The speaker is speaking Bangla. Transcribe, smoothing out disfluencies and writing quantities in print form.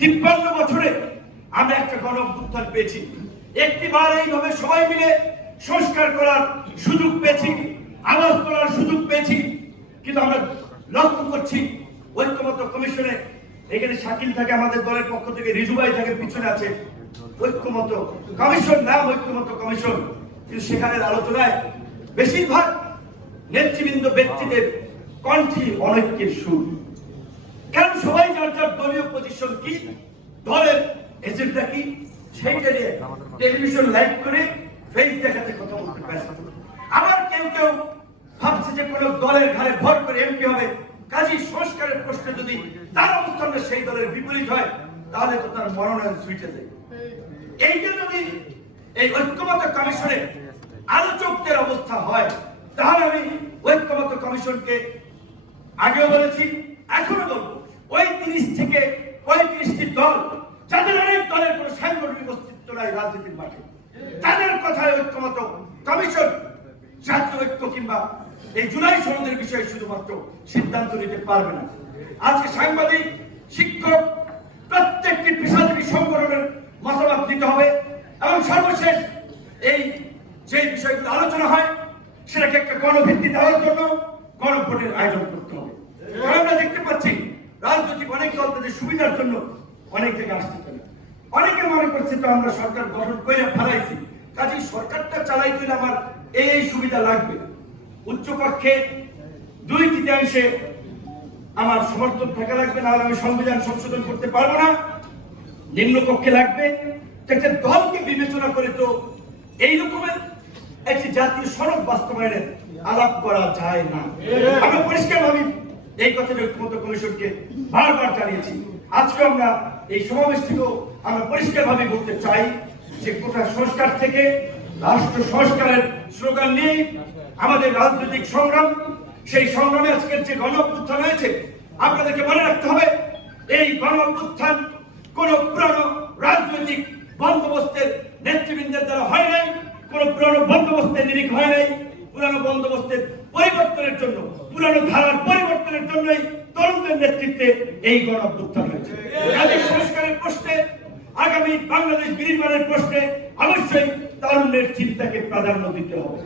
53 বছরে আমরা একটা গণঅভ্যুত্থান পেয়েছি। একটিবার এইভাবে সবাই মিলে সংস্কার করার সুযোগ পেয়েছি, আওয়াজ তোলার সুযোগ পেয়েছি। কিন্তু আমরা লক্ষ্য করছি ঐক্যমত্য কমিশনে এখানে শাকিল থাকে আমাদের দলের পক্ষ থেকে, রিজু ভাই থাকে পিছনে আছে। ঐক্যমত্য কমিশন নাম ঐক্যমত্য কমিশন, কিন্তু সেখানের আলোচনায় বেশিরভাগ নেতৃবৃন্দ ব্যক্তিদের কণ্ঠে অনৈক্যের সুর। কারণ সবাই যার যার দলীয় পজিশন কি, দলের এজেন্ডা কি, সেইটা নিয়ে টেলিভিশন লাইভ করে ফেস দেখাতে কথা বলতে ব্যস্ত। আবার কেউ কেউ ভাবছে যে কোন দলের ঘাড়ে ভর করে এমপি হবে, কাজী সংস্কারের প্রশ্নে যদি তার অবস্থানটা সেই দলের বিপরীত হয় তাহলে তো তার মনোনয়ন সুইচে যায়। এইটা যদি এই ঐক্যমত্য কমিশনে আলোচকদের অবস্থা হয় তাহলে আমি ঐক্যমত্য কমিশনকে আগেও বলেছি, এখনো বলবো, ওই 30 থেকে 35টি দল যাদের অনেক দলের কোন সাংগঠনিক অস্তিত্ব নাই রাজনীতির মাঠে, তাদের কথায় ঐক্যমত্য কমিশন জাতীয় ঐক্য কিংবা এই জুলাই সনদের বিষয়ে শুধুমাত্র সিদ্ধান্ত নিতে পারবে না। আজকে সাংবাদিক, শিক্ষক, প্রত্যেকটি পেশাজীবী সংগঠনের মতামত দিতে হবে এবং সর্বশেষ এই যে বিষয়গুলো আলোচনা হয় সেটাকে একটা গণভিত্তি দেওয়ার জন্য গণভোটের আয়োজন করতে হবে। আমরা দেখতে পাচ্ছি রাজনৈতিক অনেক দল তাদের সুবিধার জন্য অনেক জায়গায় আসতে পারে। অনেকে মনে করছে তো আমরা সরকার গঠন করে ফেলাইছি, কাজেই সরকারটা চালাইতে আমার এই সুবিধা লাগবে। উচ্চকক্ষে 2/3 আমার সমর্থন থাকা লাগবে, নাহলে আমি সংবিধান সংশোধন করতে পারবো না। নিম্নকক্ষে লাগবে একটা দলকে বিবেচনা করে তো এই রকমের একটি জাতীয় সনদ বাস্তবায়নের আলাপ করা যায় না। আমরা পরিষ্কারভাবে এই কথাটা ঐক্যমত্য কমিশনকে বারবার জানিয়েছি। আজকে আমরা এই সমাবেশ থেকেও আমরা পরিষ্কারভাবে বলতে চাই যে কোটা সংস্কার থেকে রাষ্ট্র সংস্কারের স্লোগান নিয়ে আমাদের রাজনৈতিক সংগ্রাম, সেই সংগ্রামে আজকের যে গণঅভ্যুত্থান হয়েছে আপনাদেরকে মনে রাখতে হবে, এই গণঅভ্যুত্থান কোন পুরানো রাজনৈতিক বন্দোবস্তের নেতৃবৃন্দের দ্বারা হয় নাই, কোন পুরানো বন্দোবস্তের নিরিখ হয় নাই। পুরানো বন্দোবস্তের পরিবর্তনের জন্য, পুরানো ধারার পরিবর্তনের জন্যই তরুণদের নেতৃত্বে এই গণঅভ্যুত্থান হয়েছে। জাতীয় সংস্কারের প্রশ্নে, আগামী বাংলাদেশ বিনির্মাণের প্রশ্নে অবশ্যই তরুণদের চিন্তাকে প্রাধান্য দিতে হবে।